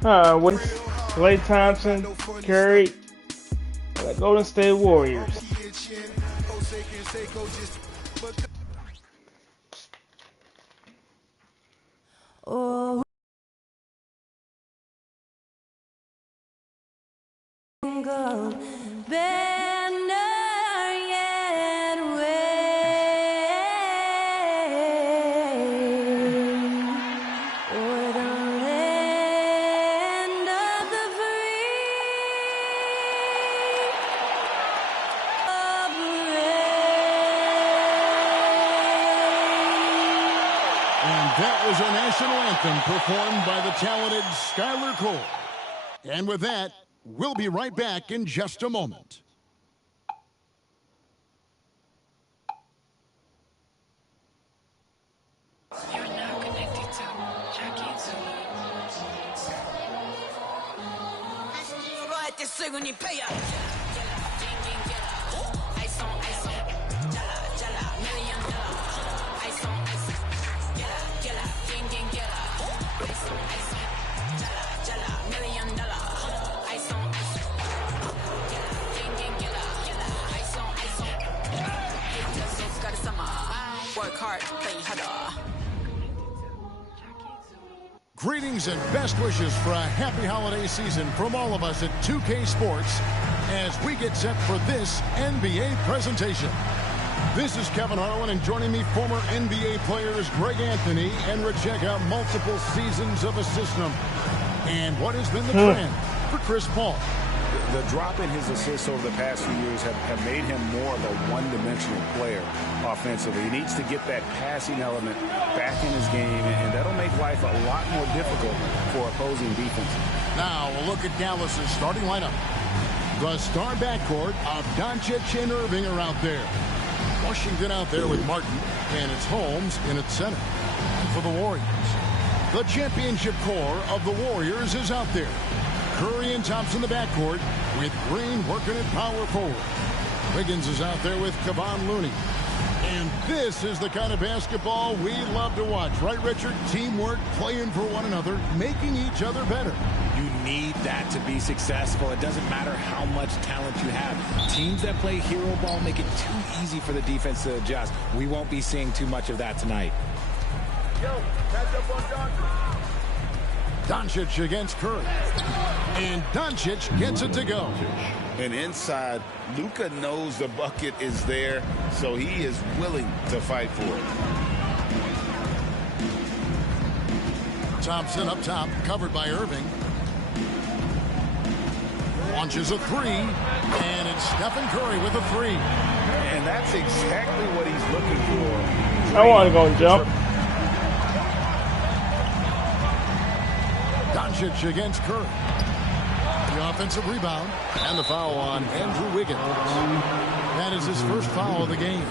With Klay Thompson, Curry, the Golden State Warriors. Oh, go banner yet wave o'er the land of the free. Of And that was our national anthem performed by the talented Skylar Cole. And with that, we'll be right back in just a moment. You're now connected to Jackie Work hard, play harder. Greetings and best wishes for a happy holiday season from all of us at 2K Sports as we get set for this NBA presentation. This is Kevin Harlan, and joining me, former NBA players Greg Anthony and Rebecca, multiple seasons of a system. And what has been the trend for Chris Paul? The drop in his assists over the past few years have made him more of a one-dimensional player offensively. He needs to get that passing element back in his game, and that'll make life a lot more difficult for opposing defenses. Now a look at Dallas's starting lineup. The star backcourt of Doncic and Irving are out there. Washington out there with Martin, and it's Holmes in its center. For the Warriors, the championship core of the Warriors is out there. Curry and Thompson in the backcourt with Green working at power forward. Wiggins is out there with Kevon Looney. And this is the kind of basketball we love to watch, right, Richard? Teamwork, playing for one another, making each other better. You need that to be successful. It doesn't matter how much talent you have. Teams that play hero ball make it too easy for the defense to adjust. We won't be seeing too much of that tonight. Yo, catch up on Doncic. Doncic against Curry. And Doncic gets it to go. And inside, Luka knows the bucket is there, so he is willing to fight for it. Thompson up top, covered by Irving. Launches a three, and it's Stephen Curry with a three. And that's exactly what he's looking for. I want to go and jump. Doncic against Curry. The offensive rebound and the foul on Andrew Wiggins. That is his first foul of the game.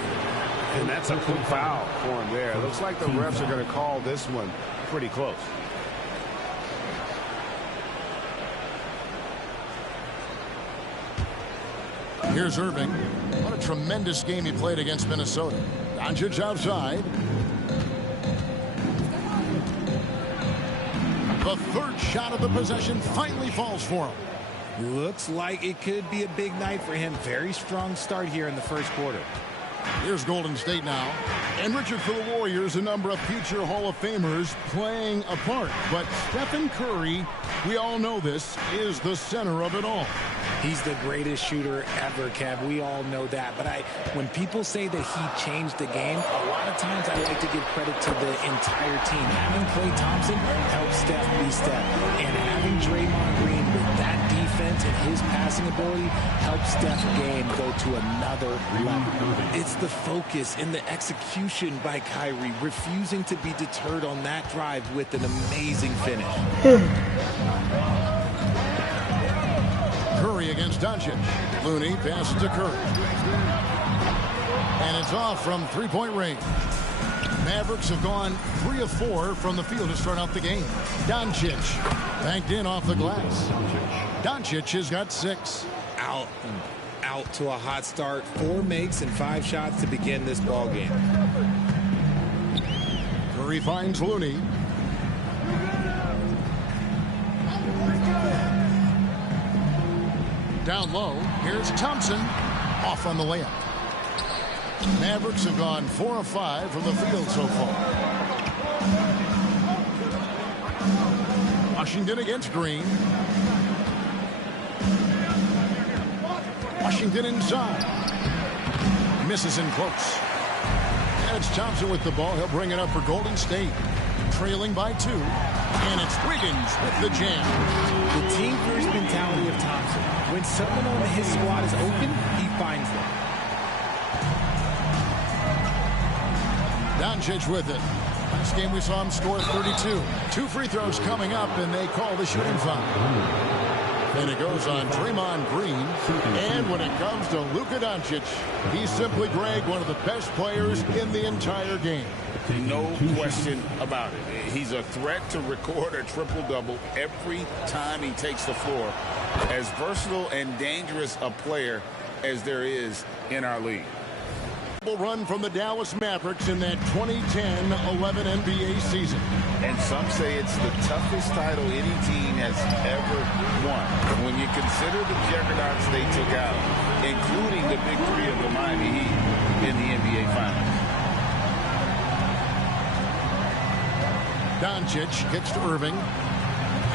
And that's a quick foul for him there. It looks like the refs are going to call this one pretty close. Here's Irving. What a tremendous game he played against Minnesota. Doncic outside. The third shot of the possession finally falls for him. Looks like it could be a big night for him. Very strong start here in the first quarter. Here's Golden State now. And Richard, for the Warriors, a number of future Hall of Famers playing a part. But Stephen Curry, we all know this, is the center of it all. He's the greatest shooter ever, Kev. We all know that. But when people say that he changed the game, a lot of times I like to give credit to the entire team. Having Klay Thompson helped Steph be Steph. And having Draymond Green with that defense and his passing ability helped Steph's game go to another level. It's the focus and the execution by Kyrie, refusing to be deterred on that drive with an amazing finish. Curry against Doncic. Looney passes to Curry. And it's off from three-point range. Mavericks have gone 3 of 4 from the field to start out the game. Doncic banked in off the glass. Doncic has got 6. Out to a hot start. 4 makes and 5 shots to begin this ball game. Curry finds Looney. Down low, here's Thompson. Off on the layup. Mavericks have gone 4 of 5 from the field so far. Washington against Green. Washington inside. Misses in close. And it's Thompson with the ball. He'll bring it up for Golden State. Trailing by 2. And it's Wiggins with the jam. The team-first mentality of Thompson. When someone on his squad is open, he finds them. Doncic with it. Last game we saw him score 32. 2 free throws coming up, and they call the shooting foul. And it goes on Draymond Green. And when it comes to Luka Doncic, he's simply, Greg, one of the best players in the entire game. No question about it. He's a threat to record a triple-double every time he takes the floor. As versatile and dangerous a player as there is in our league. Run from the Dallas Mavericks in that 2010-11 NBA season. And some say it's the toughest title any team has ever won. When you consider the juggernauts they took out, including the big three of the Miami Heat in the NBA Finals. Doncic gets to Irving.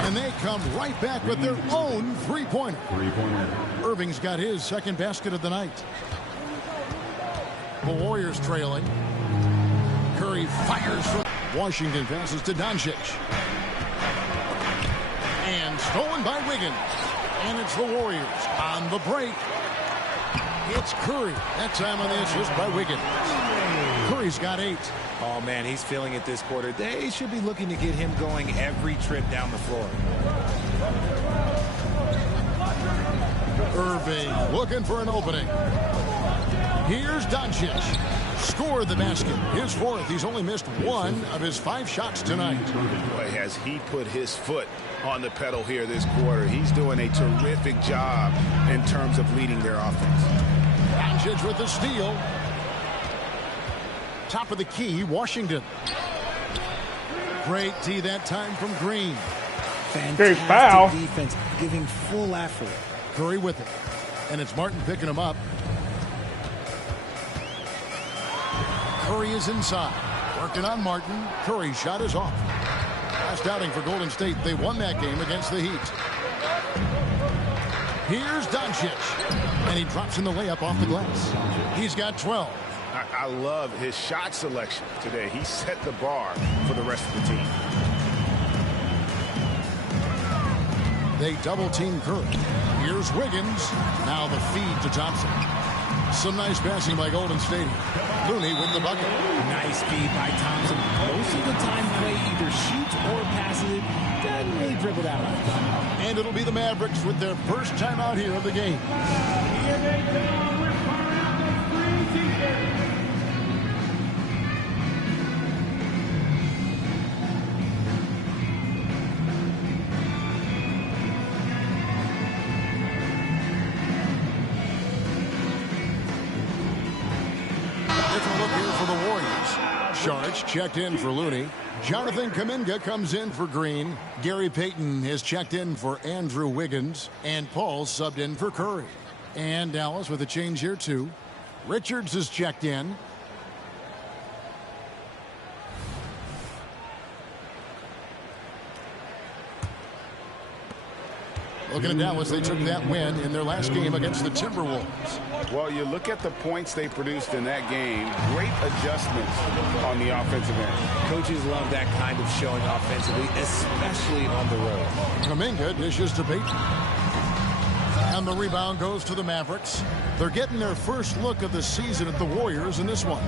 And they come right back with their own three-pointer. Irving's got his second basket of the night. The Warriors trailing. Curry fires from Washington, passes to Doncic. And stolen by Wiggins. And it's the Warriors on the break. It's Curry. That time on the assist by Wiggins. Curry's got 8. Oh, man, he's feeling it this quarter. They should be looking to get him going every trip down the floor. Irving looking for an opening. Here's Doncic. Scored the basket. His 4th. He's only missed 1 of his 5 shots tonight. Boy, has he put his foot on the pedal here this quarter. He's doing a terrific job in terms of leading their offense. Doncic with the steal. Top of the key, Washington. Great D that time from Green. Great foul. Fantastic defense, giving full effort. Curry with it. And it's Martin picking him up. Curry is inside. Working on Martin. Curry's shot is off. Last outing for Golden State. They won that game against the Heat. Here's Doncic. And he drops in the layup off the glass. He's got 12. I love his shot selection today. He set the bar for the rest of the team. They double team Curry. Here's Wiggins. Now the feed to Thompson. Some nice passing by Golden State. Looney with the bucket. Nice feed by Thompson. Most of the time, Clay either shoots or passes it. Doesn't really dribble that much. And it'll be the Mavericks with their first time out here of the game. Sharge checked in for Looney. Jonathan Kuminga comes in for Green. Gary Payton has checked in for Andrew Wiggins. And Paul subbed in for Curry. And Dallas with a change here too. Richards is checked in. Looking at Dallas, they took that win in their last game against the Timberwolves. Well, you look at the points they produced in that game. Great adjustments on the offensive end. Coaches love that kind of showing offensively, especially on the road. Kuminga dishes to Payton. And the rebound goes to the Mavericks. They're getting their first look of the season at the Warriors in this one.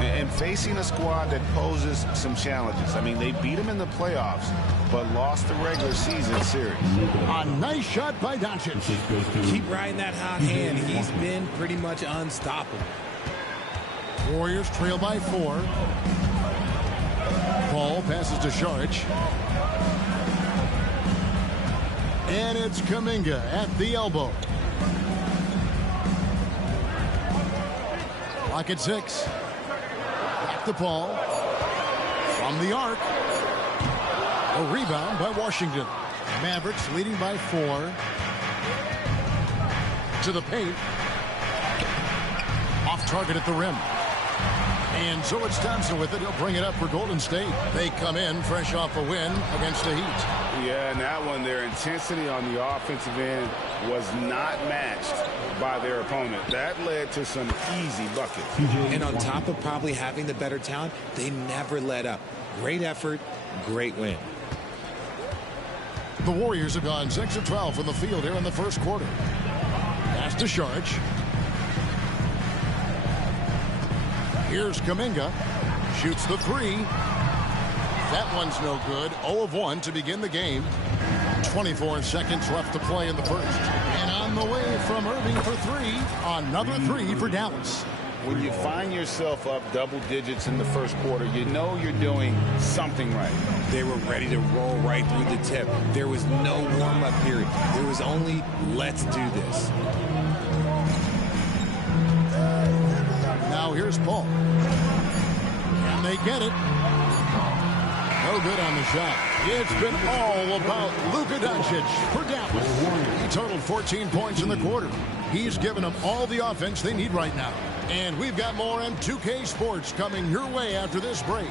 And facing a squad that poses some challenges. I mean, they beat them in the playoffs, but lost the regular season series. A nice shot by Doncic. Keep riding that hot hand. He's been pretty much unstoppable. Warriors trail by 4. Paul passes to Sharge. And it's Kuminga at the elbow. Clock at 6. Back to Paul. From the arc. A rebound by Washington. Mavericks leading by 4. to the paint. Off target at the rim. And so it's Thompson with it. He'll bring it up for Golden State. They come in fresh off a win against the Heat. Yeah, and that one, their intensity on the offensive end was not matched by their opponent. That led to some easy buckets. And on top of probably having the better talent, they never let up. Great effort, great win. The Warriors have gone 6 of 12 from the field here in the first quarter. Pass to Sharch. Here's Kuminga. Shoots the three. That one's no good. 0 of 1 to begin the game. 24 seconds left to play in the first. And on the way from Irving for three. Another three for Dallas. When you find yourself up double digits in the first quarter, you know you're doing something right. They were ready to roll right through the tip. There was no warm-up period. There was only, let's do this. Now here's Paul. And they get it. No good on the shot. It's been all about Luka Doncic for Dallas. He totaled 14 points in the quarter. He's given them all the offense they need right now. And we've got more on 2K Sports coming your way after this break.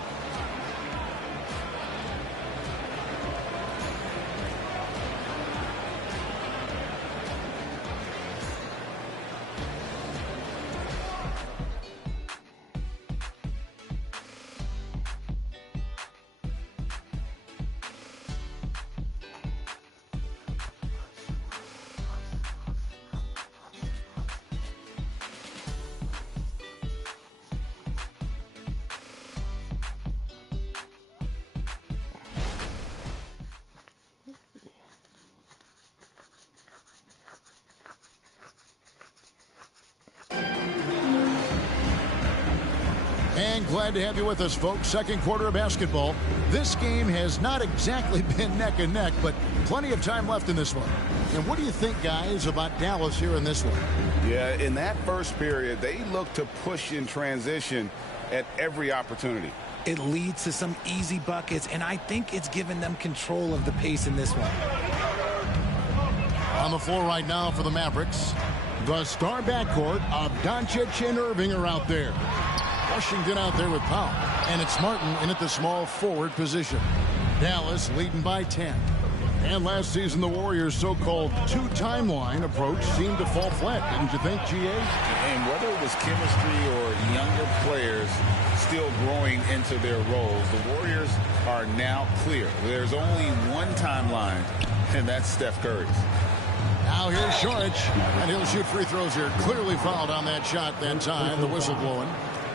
And glad to have you with us, folks. Second quarter of basketball. This game has not exactly been neck and neck, but plenty of time left in this one. And what do you think, guys, about Dallas here in this one? Yeah, in that first period, they looked to push in transition at every opportunity. It leads to some easy buckets, and I think it's given them control of the pace in this one. On the floor right now for the Mavericks, the star backcourt of Doncic and Irving are out there. Washington out there with Powell, and it's Martin in at the small forward position. Dallas leading by 10. And last season, the Warriors' so-called two-timeline approach seemed to fall flat, didn't you think, G.A.? And whether it was chemistry or younger players still growing into their roles, the Warriors are now clear. There's only one timeline, and that's Steph Curry's. Now here's Sharch, and he'll shoot free throws here. Clearly fouled on that shot that time, the whistle blowing.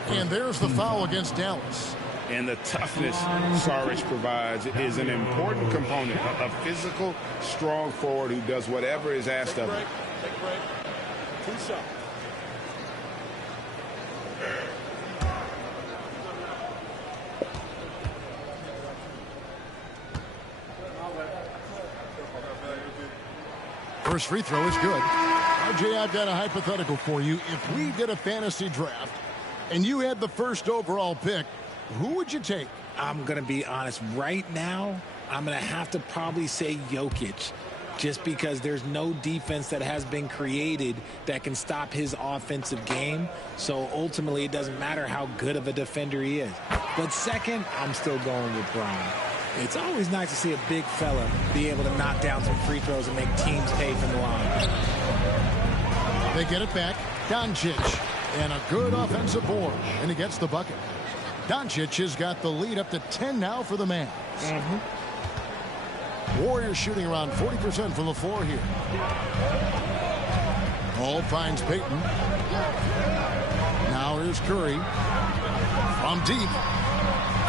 And there's the foul against Dallas. And the toughness Saric provides is an important component. A physical, strong forward who does whatever is asked of him. Take a break. 2 shots. First free throw is good. RJ, I've got a hypothetical for you. If we did a fantasy draft and you had the first overall pick, who would you take? I'm going to be honest. Right now, I'm going to have to probably say Jokic, just because there's no defense that has been created that can stop his offensive game. So ultimately, it doesn't matter how good of a defender he is. But second, I'm still going with Bron. It's always nice to see a big fella be able to knock down some free throws and make teams pay from the line. They get it back. Doncic. And a good offensive board. And he gets the bucket. Doncic has got the lead up to 10 now for the Mavs. Warriors shooting around 40% from the floor here. Hall finds Payton. Now here's Curry. From deep.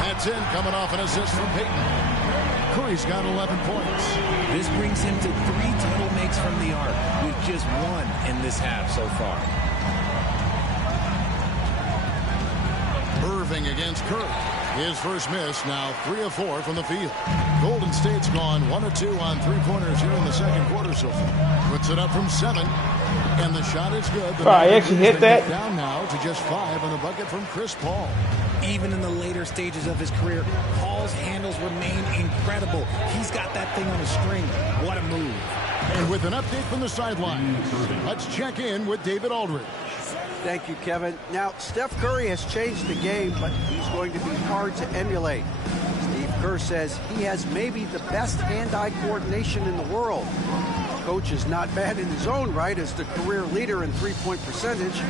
That's in, coming off an assist from Payton. Curry's got 11 points. This brings him to 3 total makes from the arc, with just 1 in this half so far. Irving against Curry. His first miss, now 3 of 4 from the field. Golden State's gone 1 of 2 on 3-pointers here in the second quarter so far. Puts it up from 7. And the shot is good. I actually hit that. Down now to just 5 on the bucket from Chris Paul. Even in the later stages of his career, Paul's handles remain incredible. He's got that thing on a string. What a move. And with an update from the sideline, let's check in with David Aldridge. Thank you, Kevin. Now, Steph Curry has changed the game, but he's going to be hard to emulate. Steve Kerr says he has maybe the best hand-eye coordination in the world. Coach is not bad in his own right as the career leader in three-point percentage,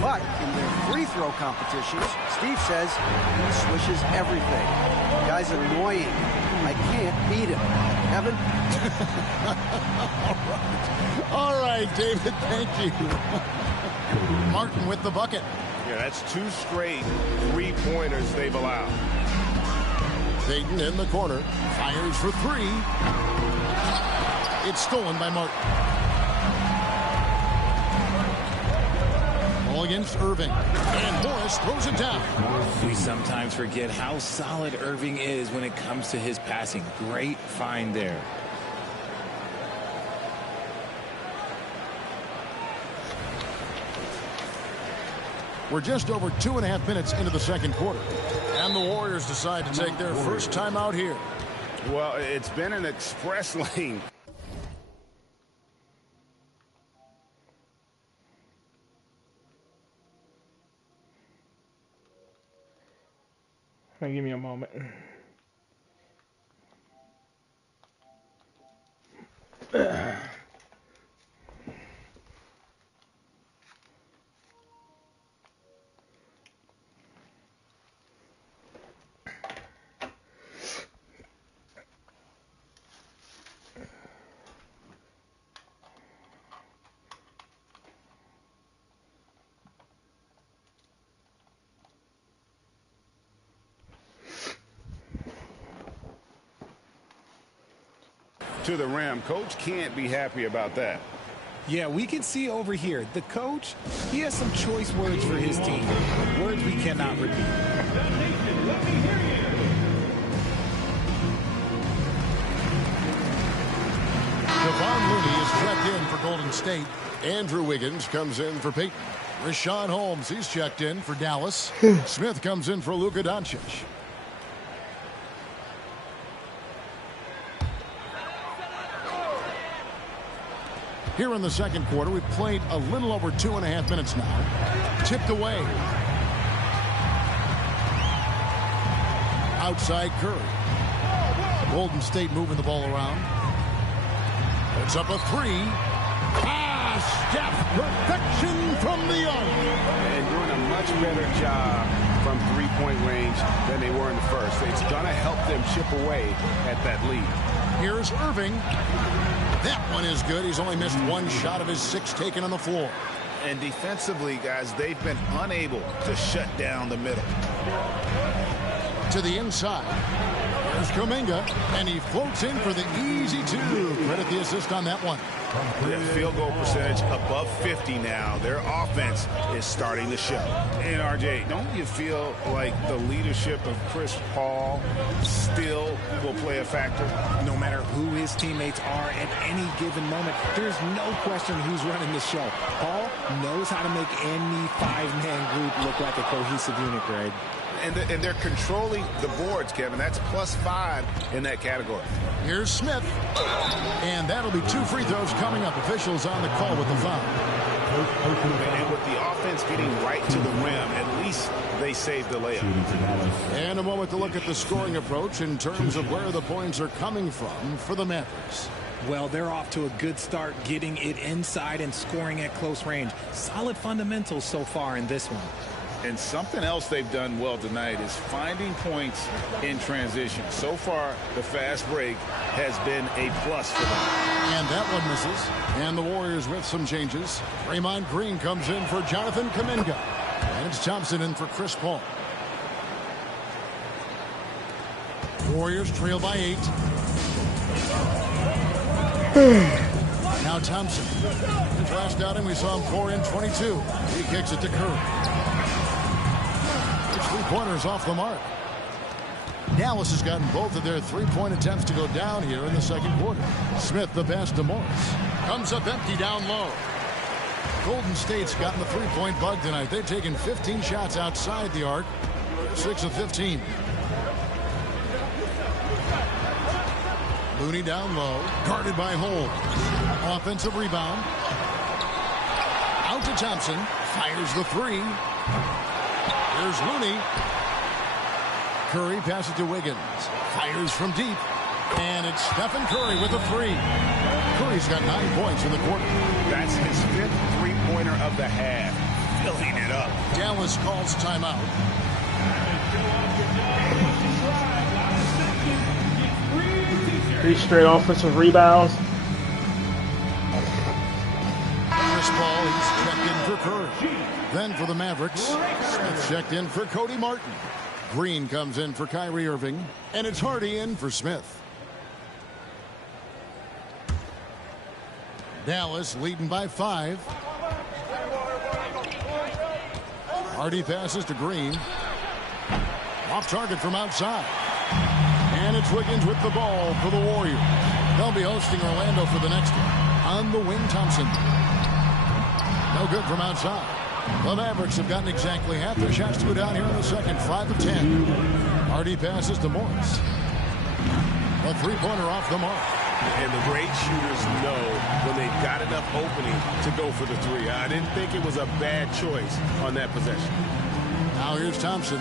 but in their free throw competitions, Steve says he swishes everything. The guy's annoying. I can't beat him. Kevin? All right, David, thank you. Martin with the bucket. Yeah, that's 2 straight three-pointers they've allowed. Dayton in the corner. Fires for 3. It's stolen by Martin. Ball against Irving. And Morris throws it down. We sometimes forget how solid Irving is when it comes to his passing. Great find there. We're just over 2.5 minutes into the second quarter. And the Warriors decide to take their first time out here. Well, it's been an express lane. Give me a moment. To the rim. Coach can't be happy about that. Yeah, we can see over here, the coach, he has some choice words for his team. Words we cannot repeat. Javon Looney is checked in for Golden State. Andrew Wiggins comes in for Peyton. Rashawn Holmes, he's checked in for Dallas. Smith comes in for Luka Doncic. Here in the second quarter, we've played a little over 2.5 minutes now. Tipped away. Outside Curry. Golden State moving the ball around. It's up a 3. Steph, perfection from the arc. And doing a much better job from three-point range than they were in the first. It's going to help them chip away at that lead. Here's Irving. That one is good. He's only missed 1 shot of his 6 taken on the floor. And defensively, guys, they've been unable to shut down the middle. To the inside. There's Kuminga, and he floats in for the easy 2. Credit the assist on that one. Their field goal percentage above 50 now. Their offense is starting to show. And, RJ, don't you feel like the leadership of Chris Paul still will play a factor? No matter who his teammates are at any given moment, there's no question who's running the show. Paul knows how to make any 5-man group look like a cohesive unit, Greg. And they're controlling the boards, Kevin. That's +5 in that category. Here's Smith. And that'll be 2 free throws coming up. Officials on the call with the foul. And with the offense getting right to the rim, at least they saved the layup. And a moment to look at the scoring approach in terms of where the points are coming from for the Mavericks. Well, they're off to a good start getting it inside and scoring at close range. Solid fundamentals so far in this one. And something else they've done well tonight is finding points in transition. So far, the fast break has been a plus for them. And that one misses. And the Warriors with some changes. Draymond Green comes in for Jonathan Kuminga. And it's Thompson in for Chris Paul. Warriors trail by 8. Now Thompson. His last outing, we saw him pour in 22. He kicks it to Curry. 3-pointers off the mark. Dallas has gotten both of their 3-point attempts to go down here in the second quarter. Smith the pass to Morris. Comes up empty down low. Golden State's gotten the 3-point bug tonight. They've taken 15 shots outside the arc. 6 of 15. Looney down low, guarded by Holmes. Offensive rebound. Out to Thompson. Fires the three. Here's Looney. Curry passes to Wiggins. Fires from deep. And it's Stephen Curry with a three. Curry's got 9 points in the quarter. That's his 5th three-pointer of the half. Filling it up. Dallas calls timeout. Three straight offensive rebounds. Chris Paul, he's checked in for Curry. Then for the Mavericks, Smith checked in for Cody Martin. Green comes in for Kyrie Irving. And it's Hardy in for Smith. Dallas leading by 5. Hardy passes to Green. Off target from outside. And it's Wiggins with the ball for the Warriors. They'll be hosting Orlando for the next one. On the wing, Thompson. No good from outside. The Mavericks have gotten exactly half their shots to go down here in the second. 5 of 10. Hardy passes to Morris. A three-pointer off the mark. And the great shooters know when they've got enough opening to go for the three. I didn't think it was a bad choice on that possession. Now here's Thompson.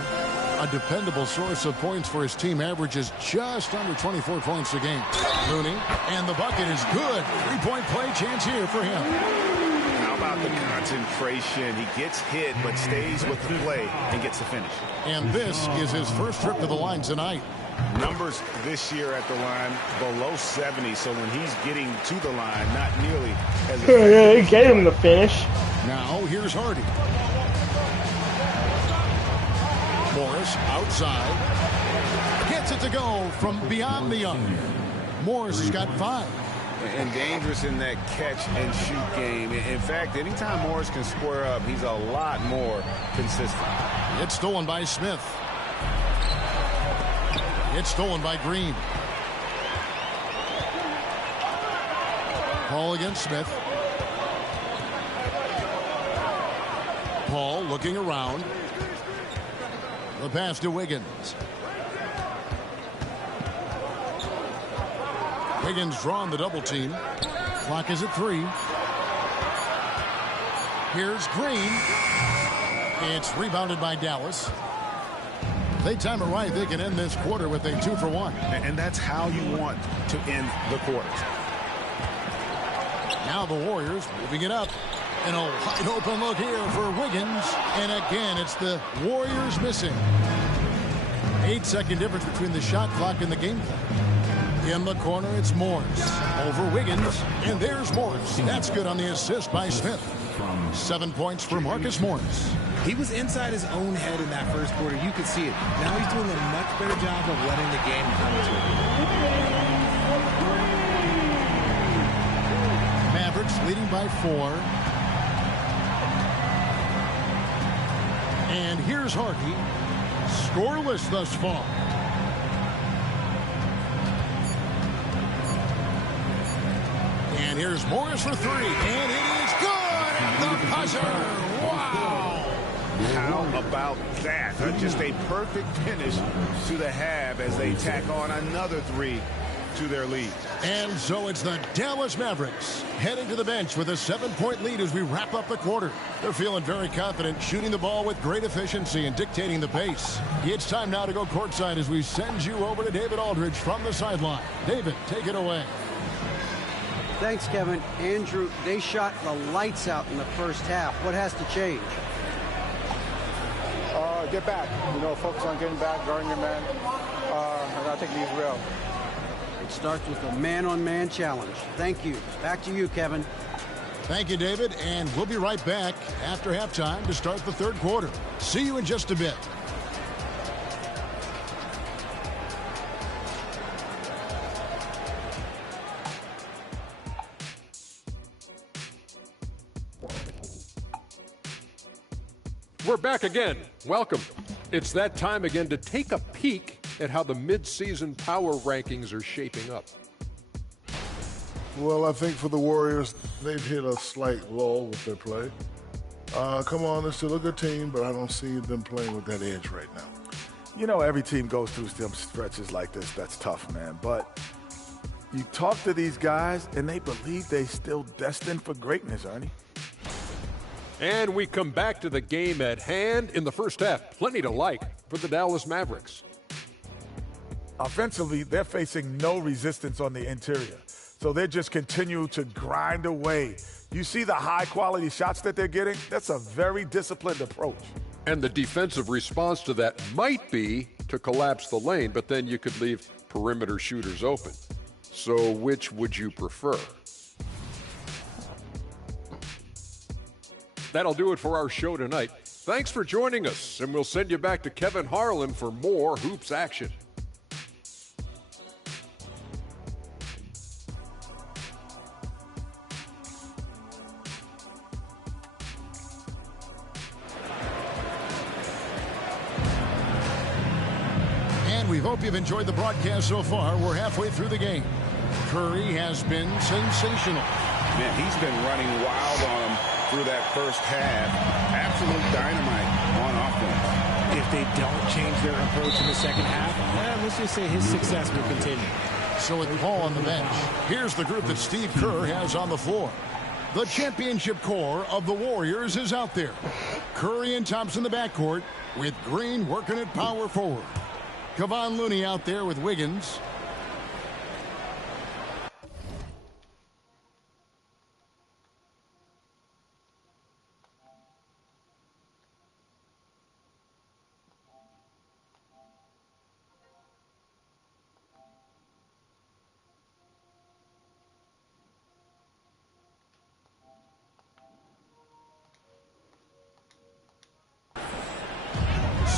A dependable source of points for his team, averages just under 24 points a game. Looney, and the bucket is good. Three-point play chance here for him. How about the concentration? He gets hit but stays with the play and gets the finish. And this is his first trip to the line tonight. Numbers this year at the line below 70, so when he's getting to the line, not nearly as Yeah, he gave him the finish. Now here's Hardy. Morris outside. Gets it to go from beyond the arc. Morris has got 5. And dangerous in that catch and shoot game. In fact, anytime Morris can square up, he's a lot more consistent. It's stolen by Smith. It's stolen by Green. Paul against Smith. Paul looking around. The pass to Wiggins. Wiggins drawing the double team. Clock is at 3. Here's Green. It's rebounded by Dallas. They time it right. They can end this quarter with a 2-for-1. And that's how you want to end the quarters. Now the Warriors moving it up. And a wide open look here for Wiggins. And again, it's the Warriors missing. 8-second difference between the shot clock and the game clock. In the corner, it's Morris. Over Wiggins. And there's Morris. That's good on the assist by Smith. 7 points for Marcus Morris. He was inside his own head in that first quarter. You could see it. Now he's doing a much better job of letting the game come to him. Mavericks leading by 4. And here's Hardy. Scoreless thus far. And here's Morris for 3. And it is good at the buzzer. Wow. How about that? Just a perfect finish to the half as they tack on another 3 to their lead. And so it's the Dallas Mavericks heading to the bench with a 7-point lead as we wrap up the quarter. They're feeling very confident, shooting the ball with great efficiency and dictating the pace. It's time now to go courtside as we send you over to David Aldridge from the sideline. David, take it away. Thanks, Kevin. Andrew, they shot the lights out in the first half. What has to change? Get back. Focus on getting back, guarding your man, and not taking these real. It starts with a man-on-man challenge. Thank you. Back to you, Kevin. Thank you, David, and we'll be right back after halftime to start the third quarter. See you in just a bit. We're back again. Welcome. It's that time again to take a peek at how the mid-season power rankings are shaping up. Well, I think for the Warriors, they've hit a slight lull with their play. Come on, they're still a good team, but I don't see them playing with that edge right now. You know, every team goes through some stretches like this. That's tough, man. But you talk to these guys, and they believe they still destined for greatness, Ernie. And we come back to the game at hand in the first half. Plenty to like for the Dallas Mavericks. Offensively, they're facing no resistance on the interior. So they just continue to grind away. You see the high-quality shots that they're getting? That's a very disciplined approach. And the defensive response to that might be to collapse the lane, but then you could leave perimeter shooters open. So which would you prefer? That'll do it for our show tonight. Thanks for joining us, and we'll send you back to Kevin Harlan for more hoops action. We hope you've enjoyed the broadcast so far. We're halfway through the game. Curry has been sensational. Man, he's been running wild on him through that first half. Absolute dynamite on offense. If they don't change their approach in the second half, let's just say his success will continue. So with Paul on the bench, here's the group that Steve Kerr has on the floor. The championship core of the Warriors is out there. Curry and Thompson in the backcourt, with Green working at power forward. Kevon Looney out there with Wiggins.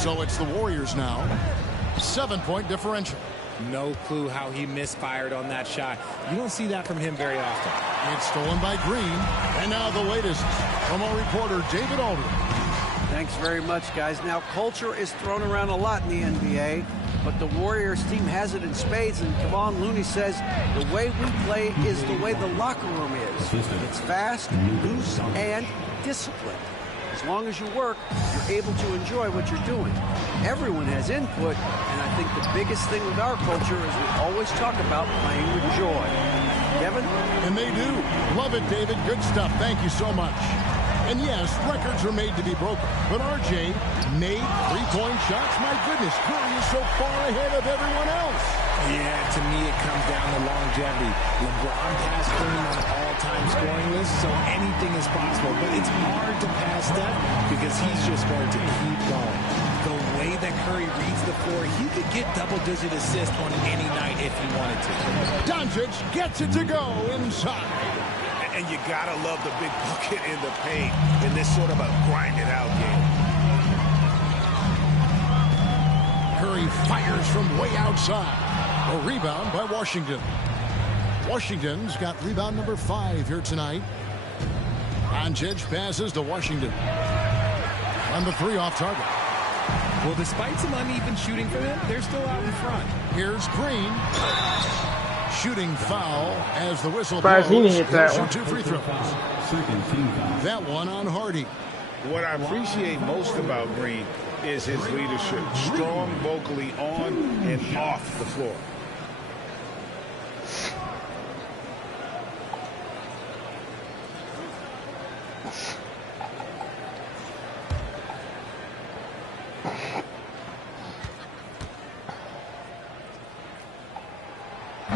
So it's the Warriors now. 7-point differential. No clue how he misfired on that shot. You don't see that from him very often. It's stolen by Green. And now the latest from our reporter, David Aldridge. Thanks very much, guys. Now, culture is thrown around a lot in the NBA, but the Warriors team has it in spades, and Kevon Looney says the way we play is the way the locker room is. It's fast, loose, and disciplined. As long as you work, you're able to enjoy what you're doing. Everyone has input, and I think the biggest thing with our culture is we always talk about playing with joy. Kevin? And they do. Love it, David. Good stuff. Thank you so much. And yes, records are made to be broken. But RJ made three-point shots. My goodness, Curry is so far ahead of everyone else. Yeah, to me it comes down to longevity. LeBron passed Curry on the all-time scoring list, so anything is possible. But it's hard to pass Steph because he's just going to keep going. The way that Curry reads the floor, he could get double-digit assists on any night if he wanted to. Doncic gets it to go inside. And you gotta love the big bucket in the paint in this sort of a grinded-out game. Curry fires from way outside. A rebound by Washington. Washington's got rebound number 5 here tonight. Doncic passes to Washington. On the 3 off target. Well, despite some uneven shooting for them, they're still out in front. Here's Green. Shooting foul as the whistle blows. He didn't hit that one. 2 free throws. That one on Hardy. What I appreciate most about Green is his leadership. Strong vocally on and off the floor.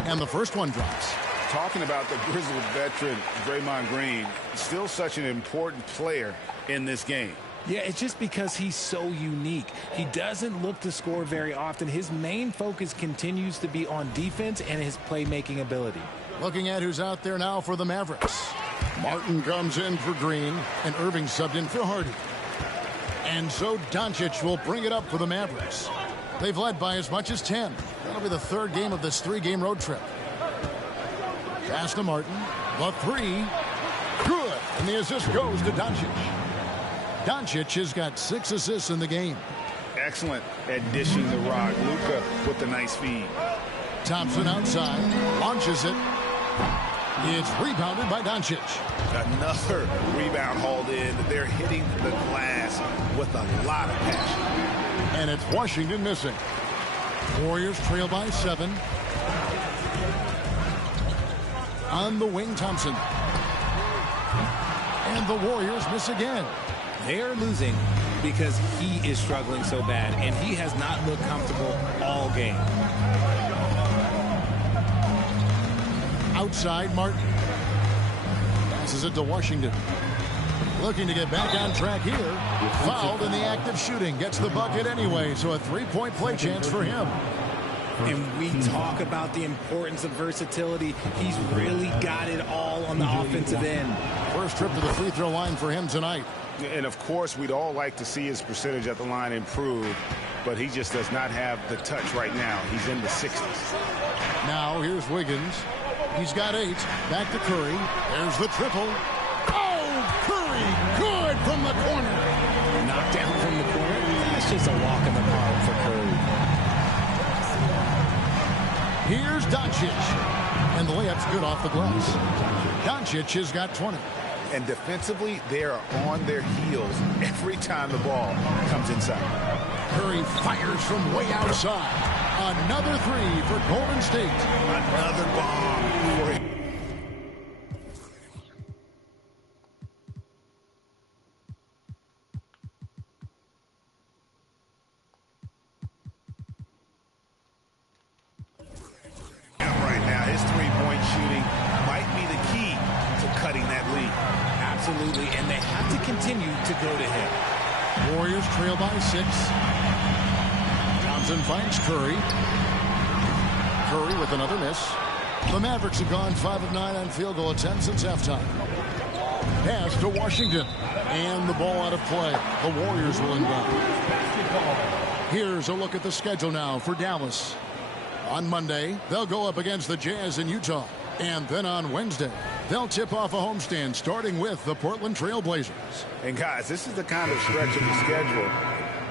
And the first one drops. Talking about the grizzled veteran, Draymond Green, still such an important player in this game. Yeah, it's just because he's so unique. He doesn't look to score very often. His main focus continues to be on defense and his playmaking ability. Looking at who's out there now for the Mavericks. Martin comes in for Green, and Irving subbed in for Hardy. And so Doncic will bring it up for the Mavericks. They've led by as much as 10. That'll be the 3rd game of this 3-game road trip. Pass to Martin. The 3. Good. And the assist goes to Doncic. Doncic has got 6 assists in the game. Excellent at dishing the rock. Luka with the nice feed. Thompson outside. Launches it. It's rebounded by Doncic. Another rebound hauled in. They're hitting the glass with a lot of passion. And it's Washington missing. Warriors trail by 7. On the wing, Thompson. And the Warriors miss again. They are losing because he is struggling so bad, and he has not looked comfortable all game. Outside, Martin. Passes it to Washington. Looking to get back on track here. Fouled in the act of shooting. Gets the bucket anyway, so a three-point play chance for him. And we talk about the importance of versatility. He's really got it all on the offensive end. First trip to the free throw line for him tonight. And, of course, we'd all like to see his percentage at the line improve, but he just does not have the touch right now. He's in the 60s. Now here's Wiggins. He's got 8. Back to Curry. There's the triple. Oh, Curry! Good from the corner. Knocked down from the corner. That's just a walk in the park for Curry. Here's Doncic. And the layup's good off the glass. Doncic has got 20. And defensively, they are on their heels every time the ball comes inside. Curry fires from way outside. Another 3 for Golden State. Another bomb for him. Right now, his three-point shooting might be the key to cutting that lead. Absolutely, and they have to continue to go to him. Warriors trail by 6. Thompson finds Curry. Curry with another miss. The Mavericks have gone 5 of 9 on field goal attempts since halftime. Pass to Washington. And the ball out of play. The Warriors will inbound. Here's a look at the schedule now for Dallas. On Monday, they'll go up against the Jazz in Utah. And then on Wednesday, they'll tip off a homestand starting with the Portland Trail Blazers. And guys, this is the kind of stretch of the schedule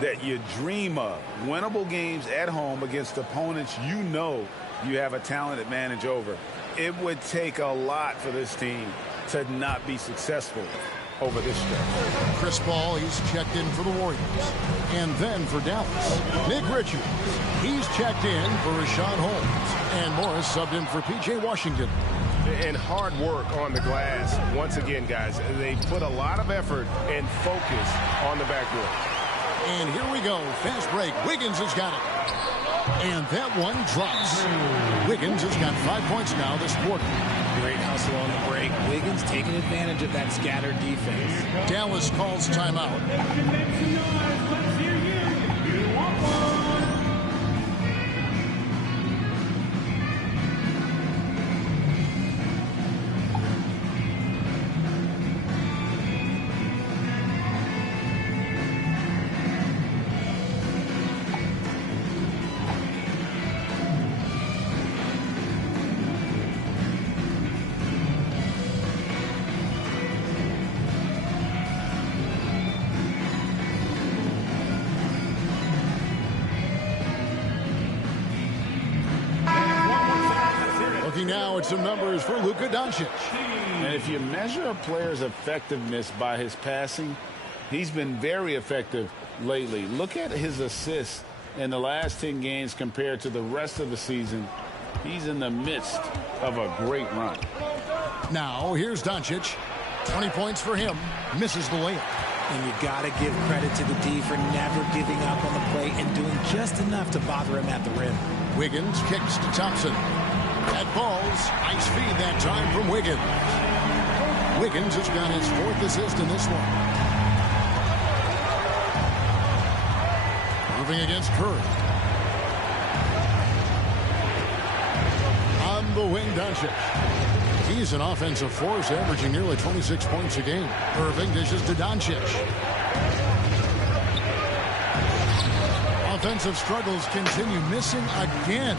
that you dream of. Winnable games at home against opponents you know you have a talent advantage over. It would take a lot for this team to not be successful over this stretch. Chris Paul, he's checked in for the Warriors. And then for Dallas, Nick Richards. He's checked in for Rashawn Holmes. And Morris subbed in for P.J. Washington. And hard work on the glass. Once again, guys, they put a lot of effort and focus on the backboard. And here we go. Fast break. Wiggins has got it. And that one drops. Wiggins has got 5 points now this quarter. Great hustle on the break. Wiggins taking advantage of that scattered defense. Dallas calls timeout. Now it's some numbers for Luka Doncic. And if you measure a player's effectiveness by his passing, he's been very effective lately. Look at his assists in the last 10 games compared to the rest of the season. He's in the midst of a great run. Now here's Doncic. 20 points for him. Misses the layup. And you got to give credit to the D for never giving up on the play and doing just enough to bother him at the rim. Wiggins kicks to Thompson. That falls. Nice feed that time from Wiggins. Wiggins has got his 4th assist in this one. Moving against Curry. On the wing, Doncic. He's an offensive force, averaging nearly 26 points a game. Irving dishes to Doncic. Offensive struggles continue, missing again.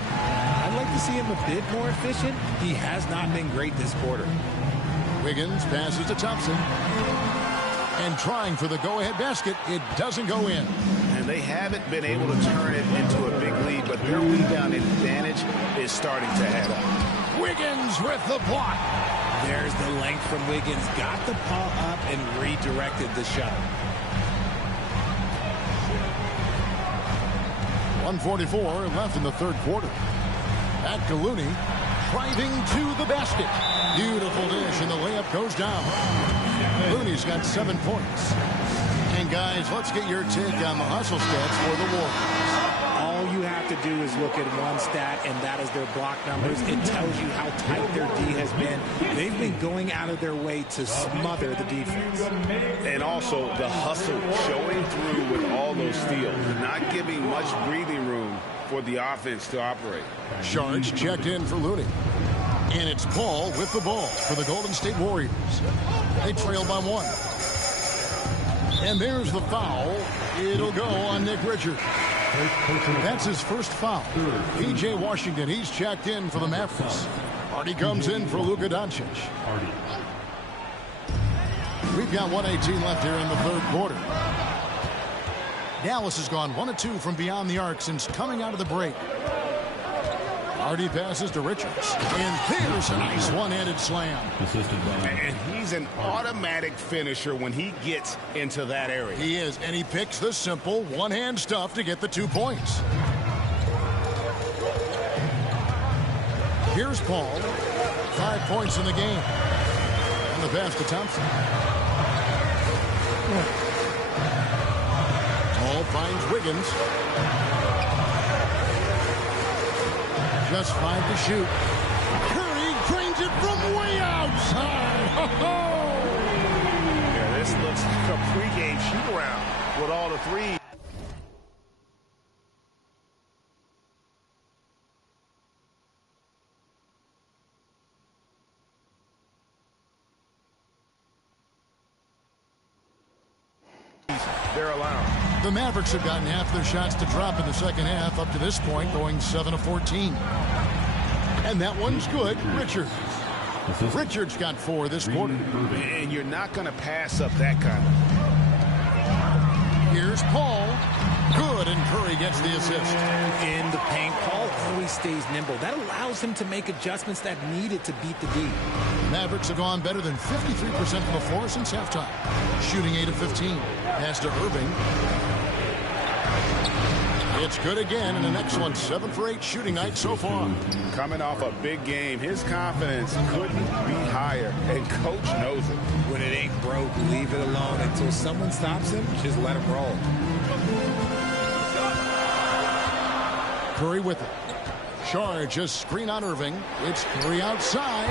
I'd like to see him a bit more efficient. He has not been great this quarter. Wiggins passes to Thompson. And trying for the go-ahead basket, it doesn't go in. And they haven't been able to turn it into a big lead, but their rebound advantage is starting to add up. Wiggins with the block. There's the length from Wiggins. Got the paw up and redirected the shot. 1:44 left in the third quarter. At Gallooni, driving to the basket. Beautiful dish, and the layup goes down. Looney's got 7 points. And guys, let's get your take on the hustle stats for the Warriors. All you have to do is look at one stat, and that is their block numbers. It tells you how tight their D has been. They've been going out of their way to smother the defense. And also the hustle showing through with all those steals, not giving much breathing room for the offense to operate. Shards checked in for Looney. And it's Paul with the ball for the Golden State Warriors. They trail by 1. And there's the foul. It'll go on Nick Richards. That's his first foul. P.J. Washington, he's checked in for the Mavericks. Hardy comes in for Luka Doncic. We've got 1:18 left here in the third quarter. Dallas has gone 1 of 2 from beyond the arc since coming out of the break. Hardy passes to Richards. And there's a nice one-handed slam. And he's an automatic finisher when he gets into that area. He is, and he picks the simple one-hand stuff to get the 2 points. Here's Paul. 5 points in the game. And the pass to Thompson. Paul finds Wiggins. Just 5 to shoot. Curry drains it from way outside. Yeah, this looks like a pregame shoot-around with all the threes. They're allowed. The Mavericks have gotten half their shots to drop in the second half up to this point, going 7 of 14. And that one's good. Richards got 4 this quarter. And you're not going to pass up that kind of. Here's Paul. Good, and Curry gets the assist. In the paint, Paul always stays nimble. That allows him to make adjustments that needed to beat the D. Mavericks have gone better than 53% from the floor since halftime. Shooting 8 of 15. Pass to Irving. It's good again, and an excellent 7 for 8 shooting night so far. Coming off a big game, his confidence couldn't be higher, and coach knows it. When it ain't broke, leave it alone until someone stops him. Just let him roll. Curry with it. Shard just screen on Irving. It's Curry outside.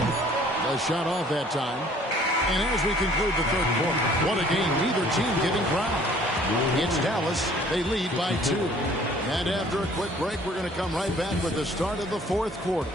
The shot off that time. And as we conclude the third quarter, what a game, neither team giving ground. It's Dallas. They lead by 2. And after a quick break, we're going to come right back with the start of the fourth quarter.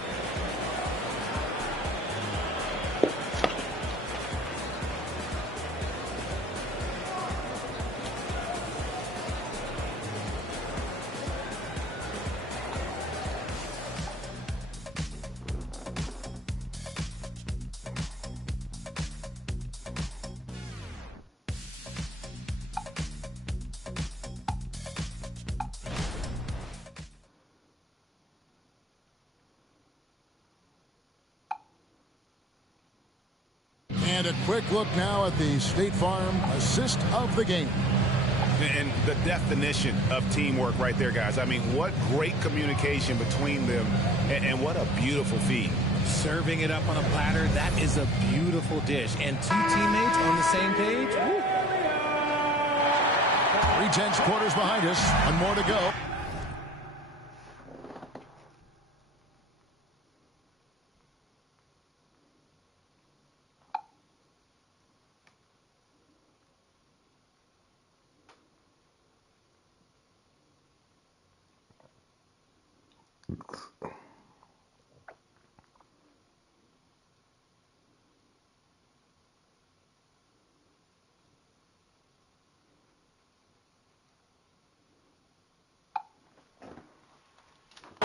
And a quick look now at the State Farm assist of the game. And the definition of teamwork right there, guys. I mean, what great communication between them, and what a beautiful feed. Serving it up on a platter, that is a beautiful dish. And 2 teammates on the same page. Woo. 3/10 quarters behind us. 1 more to go.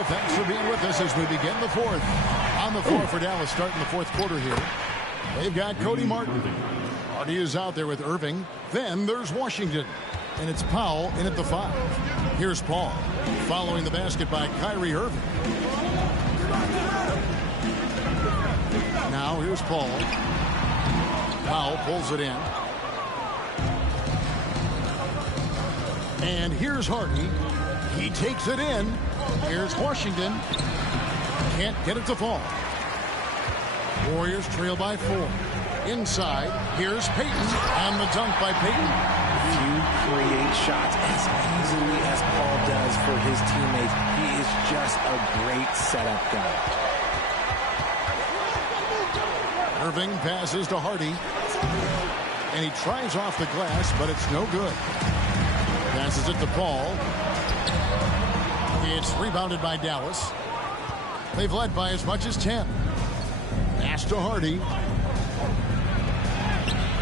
Thanks for being with us as we begin the fourth. On the floor for Dallas starting the fourth quarter here. They've got Cody Martin. Hardy is out there with Irving. Then there's Washington. And it's Powell in at the 5. Here's Paul. Following the basket by Kyrie Irving. Now here's Paul. Powell pulls it in. And here's Hardy. He takes it in. Here's Washington. Can't get it to fall. Warriors trail by 4. Inside, here's Payton. And the dunk by Payton. Few create shots as easily as Paul does for his teammates. He is just a great setup guy. Irving passes to Hardy. And he tries off the glass, but it's no good. Passes it to Paul. It's rebounded by Dallas. They've led by as much as 10. Pass to Hardy.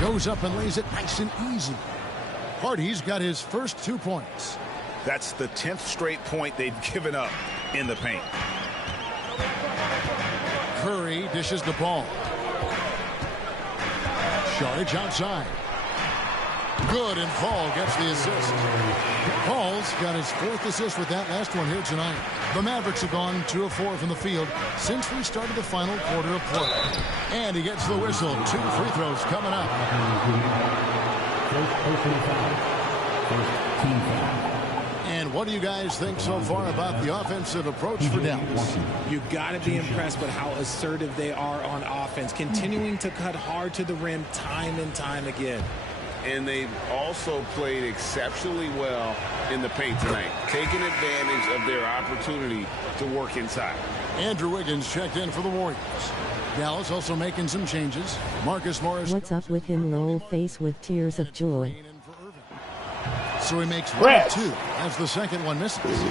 Goes up and lays it nice and easy. Hardy's got his first 2 points. That's the 10th straight point they've given up in the paint. Curry dishes the ball. Sharge outside. Good, and Paul gets the assist. Paul's got his 4th assist with that last one here tonight. The Mavericks have gone 2 of 4 from the field since we started the final quarter of play. And he gets the whistle. 2 free throws coming up. And what do you guys think so far about the offensive approach for Dallas? You've got to be impressed with how assertive they are on offense, continuing to cut hard to the rim time and time again. And they've also played exceptionally well in the paint tonight, taking advantage of their opportunity to work inside. Andrew Wiggins checked in for the Warriors. Dallas also making some changes. Marcus Morris. What's up with him? Lol face with tears of joy. So he makes 1 of 2 as the second one misses.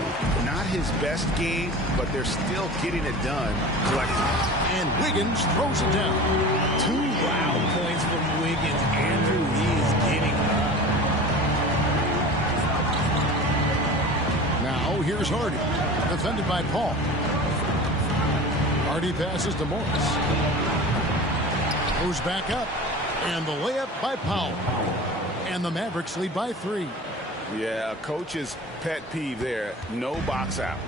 Not his best game, but they're still getting it done collectively. And Wiggins throws it down. 2 wild points from Wiggins. Andrew, he is getting up. Now here's Hardy, defended by Paul. Hardy passes to Morris. Goes back up, and the layup by Powell. And the Mavericks lead by 3. Yeah, coach's pet peeve there. No box out.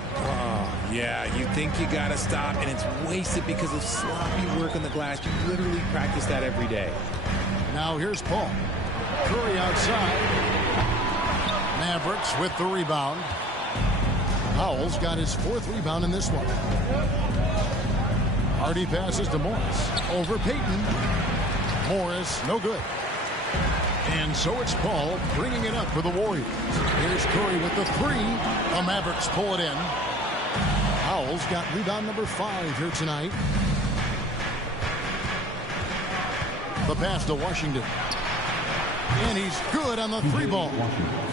Yeah, you think you got to stop, and it's wasted because of sloppy work on the glass. You literally practice that every day. Now here's Paul. Curry outside. Mavericks with the rebound. Powell's got his 4th rebound in this one. Hardy passes to Morris. Over Payton. Morris, no good. And so it's Paul bringing it up for the Warriors. Here's Curry with the 3. The Mavericks pull it in. Powell's got rebound number 5 here tonight. The pass to Washington. And he's good on the 3-ball.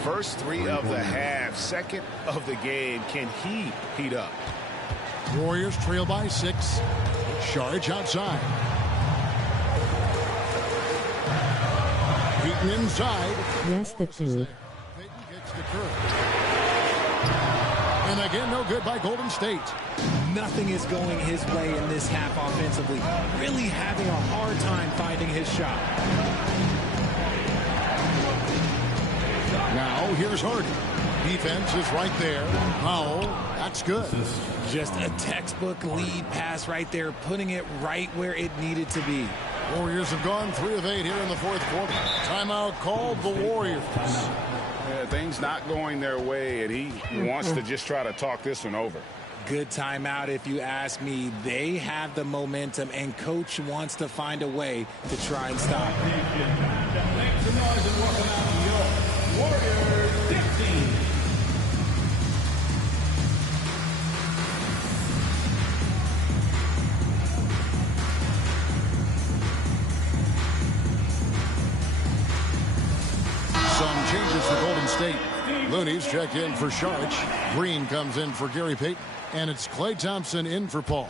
First 3 of the half, 2nd of the game. Can he heat up? Warriors trail by 6. Sharge outside. Beaten inside. Yes, the truth. Payton gets to Curry. And again, no good by Golden State. Nothing is going his way in this half offensively. Really having a hard time finding his shot. Now here's Hardy. Defense is right there. Powell, that's good. Just a textbook lead pass right there, putting it right where it needed to be. Warriors have gone 3 of 8 here in the 4th quarter. Timeout called the Warriors. Yeah, things not going their way, and he wants to just try to talk this one over. Good timeout if you ask me. They have the momentum, and Coach wants to find a way to try and stop it. Make some noise and welcome out your Warriors team. Some changes for Golden State. Looney's checked in for Sharge. Green comes in for Gary Payton. And it's Klay Thompson in for Paul.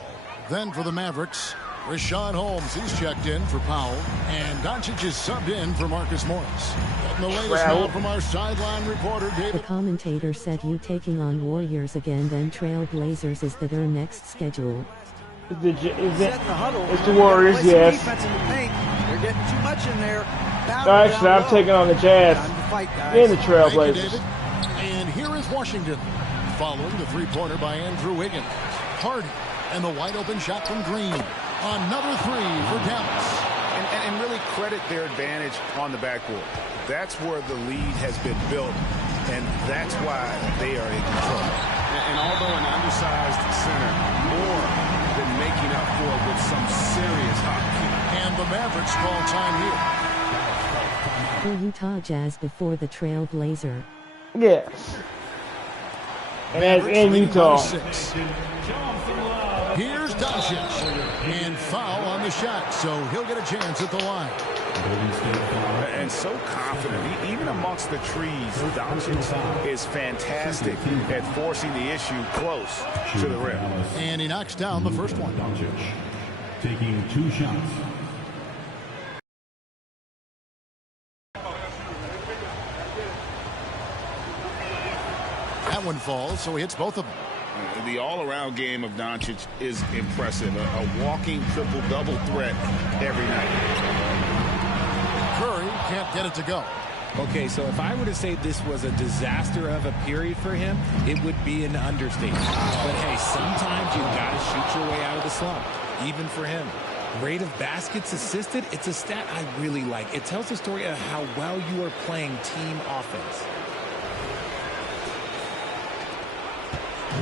Then for the Mavericks, Rashad Holmes, he's checked in for Powell. And Doncic is subbed in for Marcus Morris. And the latest now from our sideline reporter, David. The commentator said you taking on Warriors again, then Trail Blazers is their next schedule. It's the Warriors, yes. Defense in the paint. They're getting too much in there. Actually, I'm taking on the Jazz and the Trailblazers. And here is Washington, following the 3-pointer by Andrew Wiggins. Hardy, and the wide-open shot from Green. Another three for Dallas. And really credit their advantage on the backboard. That's where the lead has been built, and that's why they are in control. And although an undersized center, more than making up for it with some serious hockey. And the Mavericks call time here. For Utah Jazz before the Trailblazer. Yes. And that's in Utah. Here's Doncic. And foul on the shot, so he'll get a chance at the line. And so confident, even amongst the trees, Doncic is fantastic at forcing the issue close to the rim. And he knocks down the first one. Doncic taking 2 shots. That one falls, so he hits both of them. The all-around game of Doncic is impressive. A walking triple-double threat every night. Curry can't get it to go. Okay, so if I were to say this was a disaster of a period for him, it would be an understatement. But hey, sometimes you've got to shoot your way out of the slump, even for him. Rate of baskets assisted, it's a stat I really like. It tells the story of how well you are playing team offense.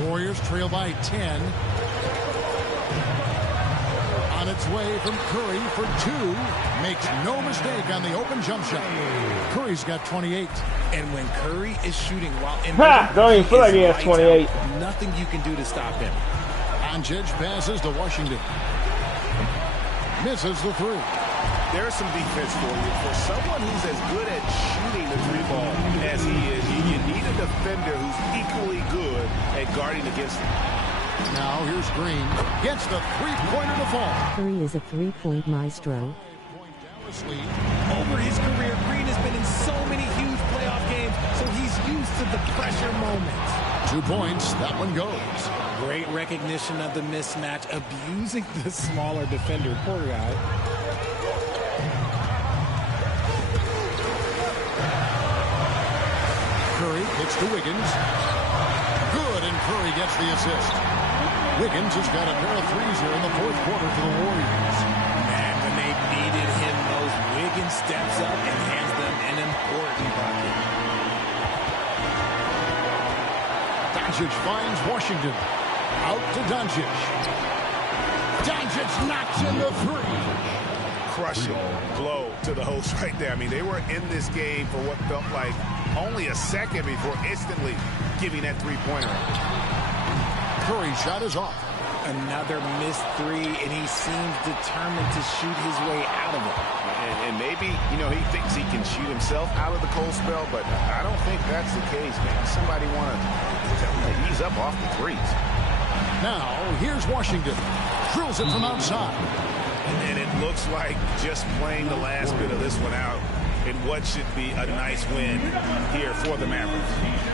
Warriors trail by 10. On its way from Curry for 2. Makes no mistake on the open jump shot. Curry's got 28. And when Curry is shooting while in don't even feel like he has 28. Nothing you can do to stop him. Doncic passes to Washington. Misses the 3. There's some defense for you. For someone who's as good at shooting the 3-ball as he is, you need a defender who's equally good at guarding against him. Now here's Green. Gets the 3-pointer to fall. Curry is a 3-point maestro. Over his career, Green has been in so many huge playoff games, so he's used to the pressure moments. 2 points. That one goes. Great recognition of the mismatch, abusing the smaller defender. Poor guy. Curry hits to Wiggins. Good, and Curry gets the assist. Wiggins has got a pair of threes here in the 4th quarter for the Warriors. Man, when they needed him most, Wiggins steps up and hands them an important bucket. Doncic finds Washington. Out to Doncic. Doncic knocks in the 3. Crushing blow to the host right there. I mean, they were in this game for what felt like only a second before instantly giving that 3-pointer. Curry shot is off. Another missed 3, and he seems determined to shoot his way out of it. And maybe, he thinks he can shoot himself out of the cold spell, but I don't think that's the case. Maybe somebody want to tell him to ease up off the threes. Now, here's Washington. Drills it from outside. And it looks like just playing the last bit of this one out in what should be a nice win here for the Mavericks.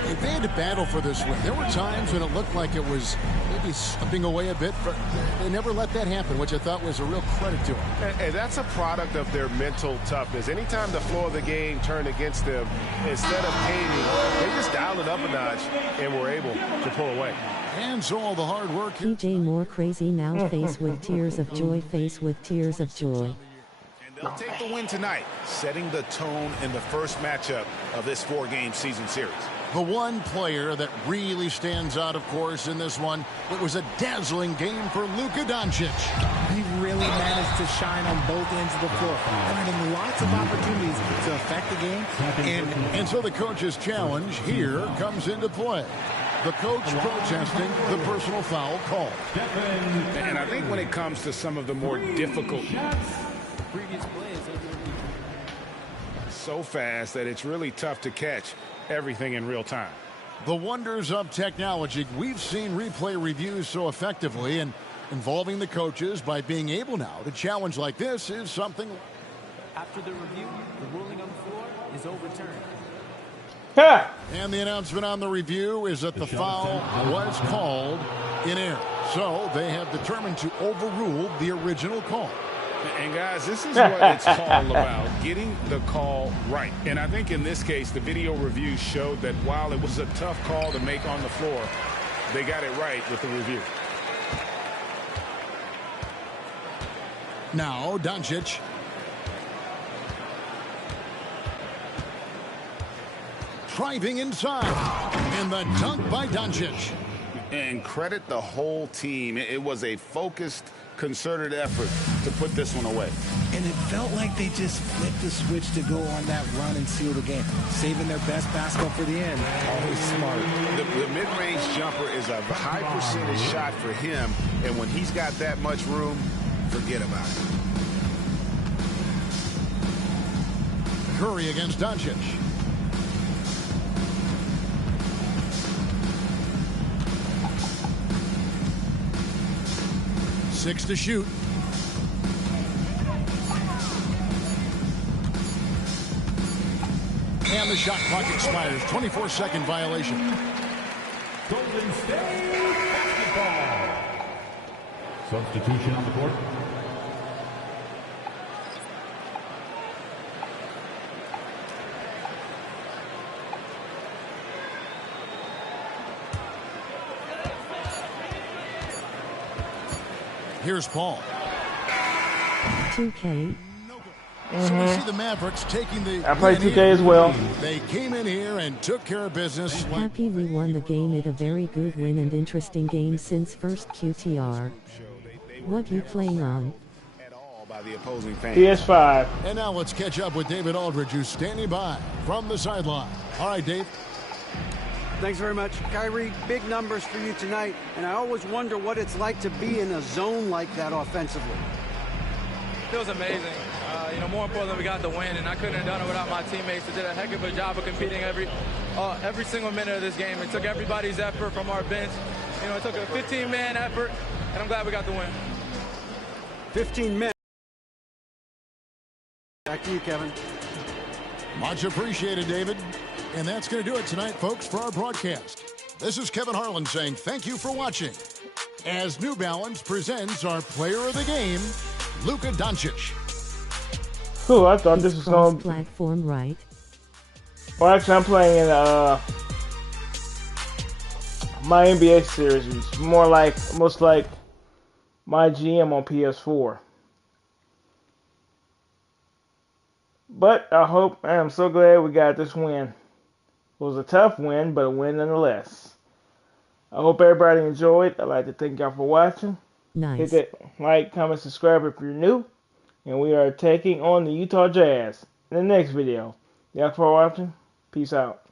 If they had to battle for this win, there were times when it looked like it was maybe slipping away a bit, but they never let that happen, which I thought was a real credit to them. And that's a product of their mental toughness. Anytime the floor of the game turned against them, instead of caving, they just dialed it up a notch and were able to pull away. And so all the hard work. PJ Moore crazy now, face with tears of joy, face with tears of joy. They'll take the win tonight, setting the tone in the first matchup of this 4-game season series. The one player that really stands out, of course, in this one, it was a dazzling game for Luka Doncic. He really managed to shine on both ends of the floor, finding lots of opportunities to affect the game. And so the coach's challenge here comes into play. The coach protesting the personal foul call. And I think when it comes to some of the more difficult so fast that it's really tough to catch everything in real time. The wonders of technology. We've seen replay reviews so effectively, and involving the coaches by being able now to challenge like this is something. After the review, the ruling on the floor is overturned. And the announcement on the review is that the foul was called in error. So they have determined to overrule the original call. And guys, this is what it's all about, getting the call right. And I think in this case, the video review showed that while it was a tough call to make on the floor, they got it right with the review. Now, Doncic. Driving inside. And the dunk by Doncic. And credit the whole team. It was a focused, concerted effort to put this one away. And it felt like they just flipped the switch to go on that run and seal the game. Saving their best basketball for the end. Always smart. The mid-range jumper is a high percentage shot for him. And when he's got that much room, forget about it. Curry against Doncic. Six to shoot. And the shot clock expires. 24-second violation. Golden State basketball. Substitution on the court. Here's Paul. 2K. So we see the Mavericks taking the. I play 2K as well. They came in here and took care of business. Happy we won the game. It a very good win and interesting game since first QTR. What you playing on? By the opposing fans. PS5. And now let's catch up with David Aldridge, who's standing by from the sideline. All right, Dave. Thanks very much. Kyrie, big numbers for you tonight, and I always wonder what it's like to be in a zone like that offensively. It was amazing. More importantly, we got the win, and I couldn't have done it without my teammates. They did a heck of a job of competing every single minute of this game. It took everybody's effort from our bench. It took a 15-man effort, and I'm glad we got the win. 15 men. Back to you, Kevin. Much appreciated, David. And that's going to do it tonight, folks, for our broadcast. This is Kevin Harlan saying thank you for watching as New Balance presents our player of the game, Luka Doncic. Cool, I thought this was going to... platform, right? Well, actually, I'm playing in my NBA series. It's almost like my GM on PS4. But I'm so glad we got this win. It was a tough win, but a win nonetheless. I hope everybody enjoyed. I'd like to thank y'all for watching. Nice. Hit that like, comment, subscribe if you're new. And we are taking on the Utah Jazz in the next video. Y'all for watching. Peace out.